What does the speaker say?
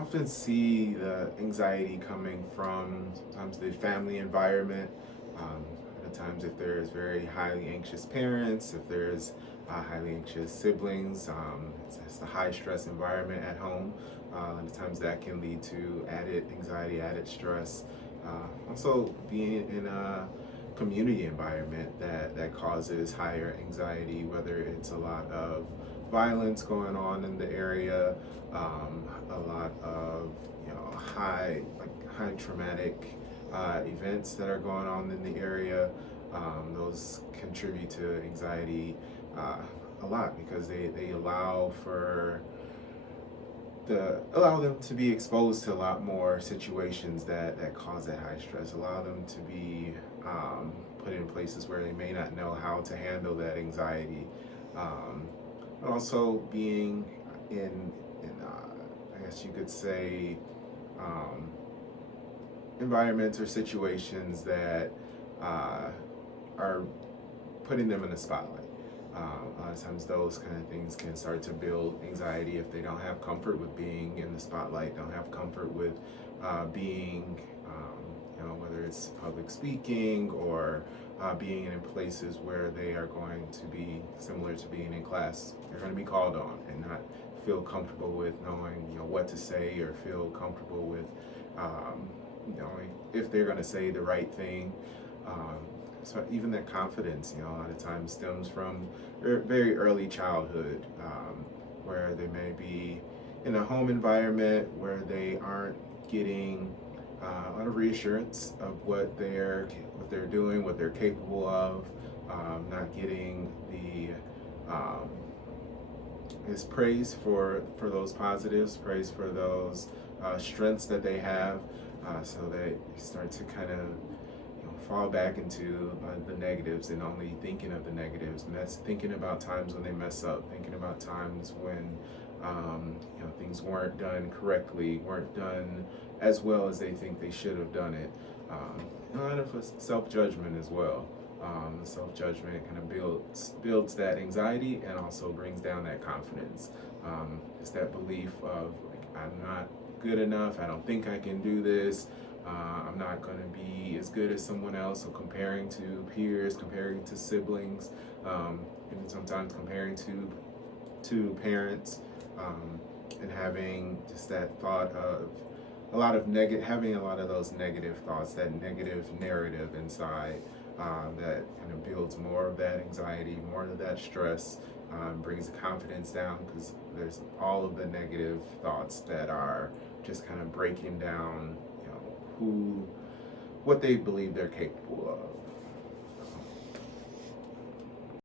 often see the anxiety coming from sometimes the family environment. Um, at times, if there's very highly anxious parents, if there's highly anxious siblings, it's the high stress environment at home. And at times that can lead to added anxiety, added stress. Also, being in a community environment that causes higher anxiety, whether it's a lot of violence going on in the area, a lot of high traumatic events that are going on in the area. Those contribute to anxiety uh, a lot because they allow them to be exposed to a lot more situations that cause that high stress. Allow them to be put in places where they may not know how to handle that anxiety. Um, but also being in I guess you could say, um, environments or situations that uh, are putting them in the spotlight. A lot of times, those kind of things can start to build anxiety if they don't have comfort with being in the spotlight, don't have comfort with being, whether it's public speaking or being in places where they are going to be similar to being in class. They're going to be called on and not feel comfortable with knowing, what to say, or feel comfortable with um, knowing if they're going to say the right thing. Um, so even that confidence, a lot of times stems from very early childhood, where they may be in a home environment where they aren't getting a lot of reassurance of what they're doing, what they're capable of, not getting the is praise for those positives, praise for those strengths that they have, so they start to kind of fall back into the negatives and only thinking of the negatives, and that's thinking about times when they mess up, thinking about times when things weren't done correctly, weren't done as well as they think they should have done it. And a lot of self-judgment as well. Self-judgment kind of builds that anxiety and also brings down that confidence. It's that belief of like, I'm not good enough. I don't think I can do this. I'm not going to be as good as someone else. So comparing to peers, comparing to siblings, even sometimes comparing to parents, and having just that thought of having a lot of those negative thoughts, that negative narrative inside, that kind of builds more of that anxiety, more of that stress, brings the confidence down because there's all of the negative thoughts that are just kind of breaking down, what they believe they're capable of.